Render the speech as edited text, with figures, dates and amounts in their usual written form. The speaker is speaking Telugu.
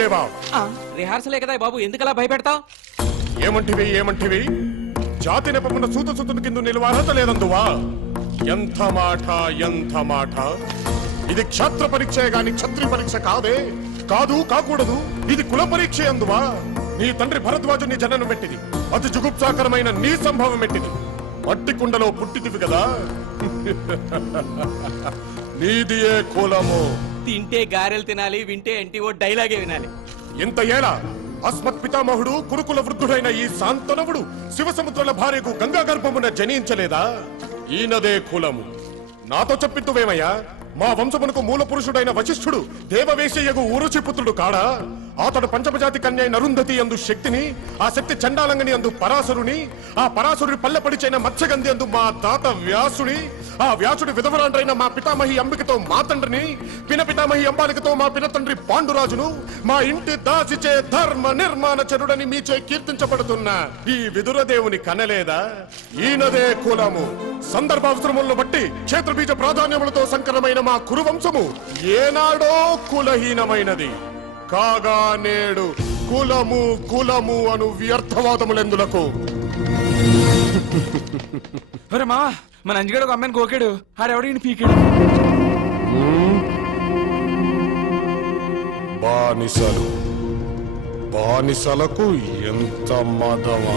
జయదేవా. రిహార్సలే కదా బాబు, ఎందుకలా భయపెడతావు? ఏమంటివి జాతి నెపమున్న సూతసుతుని కింద నిలువ అర్హత లేదందువా? ఎంత మాట. ఇది క్షత్ర పరీక్ష గాని క్షత్రి పరీక్ష కాదే. కాకూడదు. ఇది కుల పరీక్ష అందువా? నీ తండ్రి భరద్వాజుని జననం పెట్టింది, అతి జుగుప్సాకరమైన నీ సంభవం పెట్టింది. మట్టి కుండలో పుట్టితివి కదా. నీది ఏ కులము? తింటే గారెలు తినాలి, వింటే ఎన్టీఓ డైలాగే వినాలి. ఇంత ఏలా అస్మత్ పితామహుడు కురుకుల వృద్ధుడైన ఈ శాంతనవుడు శివసముద్రుల భార్యకు గంగా గర్భమున జనించలేదా? ఈయనదే కులము. నాతో చెప్పిద్దువేమయ్యా? మా వంశమునకు మూల పురుషుడైన వశిష్ఠుడు దేవవేశయ్యకు ఊరుచిపుత్రుడు కాడా? అతడు పంచమజాతి కన్య నరుంధతి అందు శక్తిని, ఆ శక్తి చండాలంగని అందు పరాశరుని, ఆ పరాశరుడి పల్లెపడిచైన మత్స్యగంధి అందు మా తాత వ్యాసుని, ఆ వ్యాసుడి విధవరాండ్రైన మా పితామహి అంబికతో మా తండ్రిని, పిన పితామహి అంబాలికతో మా పినతండ్రి పాండురాజును, మా ఇంటి దాసిచే ధర్మ నిర్మాణ చరుడని మీచే కీర్తించబడుతున్న ఈ విదురదేవుని కనలేదా? ఈయనదే కులము. సందర్భావసరములను బట్టి క్షేత్రబీజ ప్రాధాన్యములతో సంకరమైన మా కురువంశము ఏనాడో కులహీనమైనది కాగా నేడు కులము అను వ్యర్థవాదములెందులకు? మన అంజగడ ఒక అమ్మాయిని కోకాడు, ఆడెవడిని పీకాడు. బానిసలకు ఎంత మదమా!